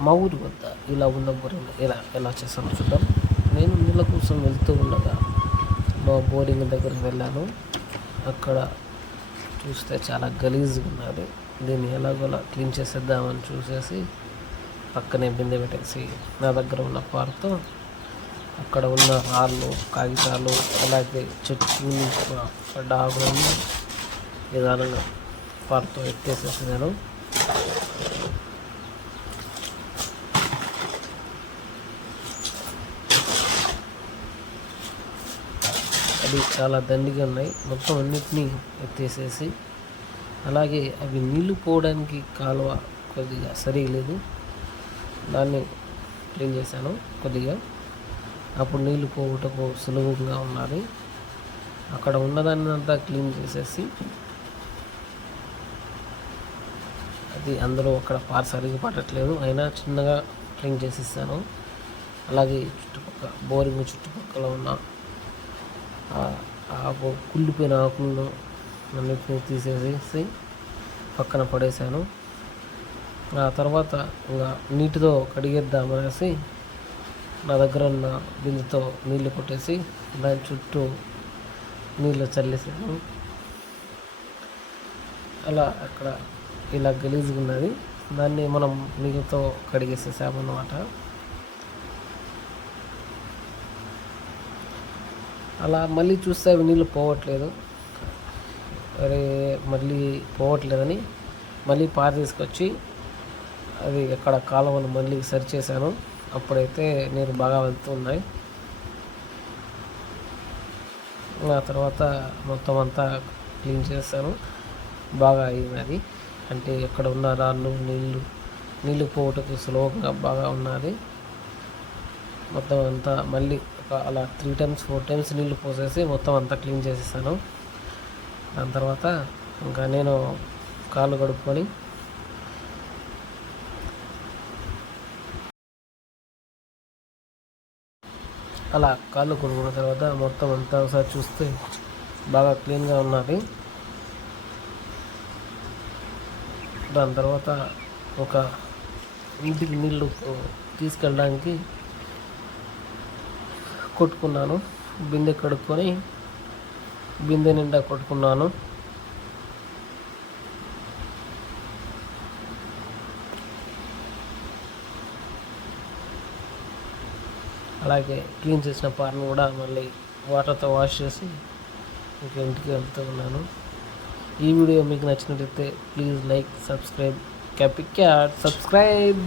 మా ఊరి వద్ద ఇలా ఉన్న బోరింగ్ ఎలా ఎలా చేస్తామో చూద్దాం. నేను నీళ్ళ కోసం వెళ్తూ ఉండగా మా బోరింగ్ దగ్గరికి వెళ్ళాను. అక్కడ చూస్తే చాలా గలీజ్గా ఉన్నది. దీన్ని ఎలాగోలా క్లీన్ చేసేద్దామని చూసేసి పక్కనే బిందె పెట్టేసి నా దగ్గర ఉన్న పారతో అక్కడ ఉన్న రాళ్ళు కాగితాలు అలాగే చెట్లు పడ్డ ఆకులన్నీ నిదానంగా పారతో ఎత్తేసేసాను అవి చాలా దండిగా ఉన్నాయి. మొత్తం అన్నిటినీ ఎత్తేసేసి అలాగే అవి నీళ్ళు పోవడానికి కాలువ కొద్దిగా సరిగలేదు దాన్ని క్లీన్ చేశాను కొద్దిగా. అప్పుడు నీళ్ళు పోవుటకు సులభంగా ఉన్నది అక్కడ ఉన్నదాన్ని అంతా క్లీన్ చేసేసి అది అందరూ అక్కడ పార్ సరిగ్గా పట్టట్లేదు. అయినా చిన్నగా క్లీన్ చేసిస్తాను అలాగే చుట్టుపక్కల బోరింగ్ చుట్టుపక్కల ఉన్న ఆకు కుళ్ళిపోయిన ఆకులను అన్నిటిని తీసేసి పక్కన పడేశాను. ఆ తర్వాత ఇంకా నీటితో కడిగేద్దామనేసి నా దగ్గర ఉన్న బిందెతో నీళ్ళు కొట్టేసి దాని చుట్టూ నీళ్ళు చల్లేసాను అలా అక్కడ ఇలా గలీజ్గా ఉన్నది. దాన్ని మనం నీళ్ళతో కడిగేసేసామన్నమాట అలా మళ్ళీ చూస్తే అవి నీళ్ళు పోవట్లేదు. మరి మళ్ళీ పోవట్లేదని మళ్ళీ పార తీసుకొచ్చి అది అక్కడ కాలువను మళ్ళీ సరి చేశాను. అప్పుడైతే నీరు బాగా వెళ్తున్నాయి ఆ తర్వాత మొత్తం అంతా క్లీన్ చేశాను. బాగా అయింది అది. అంటే ఎక్కడ ఉన్న రాళ్ళు నీళ్ళు నీళ్ళు పోవటకు సులభంగా బాగా ఉన్నది. మొత్తం అంతా మళ్ళీ ఒక అలా త్రీ టైమ్స్ ఫోర్ టైమ్స్ నీళ్ళు పోసేసి మొత్తం అంతా క్లీన్ చేసేసాను దాని తర్వాత ఇంకా నేను కాళ్ళు కడుక్కొని అలా కాళ్ళు కొనుక్కున్న తర్వాత మొత్తం అంతా ఒకసారి చూస్తే బాగా క్లీన్గా ఉన్నది. దాని తర్వాత ఒక ఇంటికి నీళ్ళు తీసుకెళ్ళడానికి కొట్టుకున్నాను. బిందె కడుక్కొని బిందె నిండా కొట్టుకున్నాను. అలాగే క్లీన్ చేసిన పార్ను కూడా మళ్ళీ వాటర్తో వాష్ చేసి ఇంకా ఇంటికి వెళ్తూ ఉన్నాను. ఈ వీడియో మీకు నచ్చినట్లయితే ప్లీజ్ లైక్ సబ్స్క్రైబ్ క్యాపిక్ సబ్స్క్రైబ్.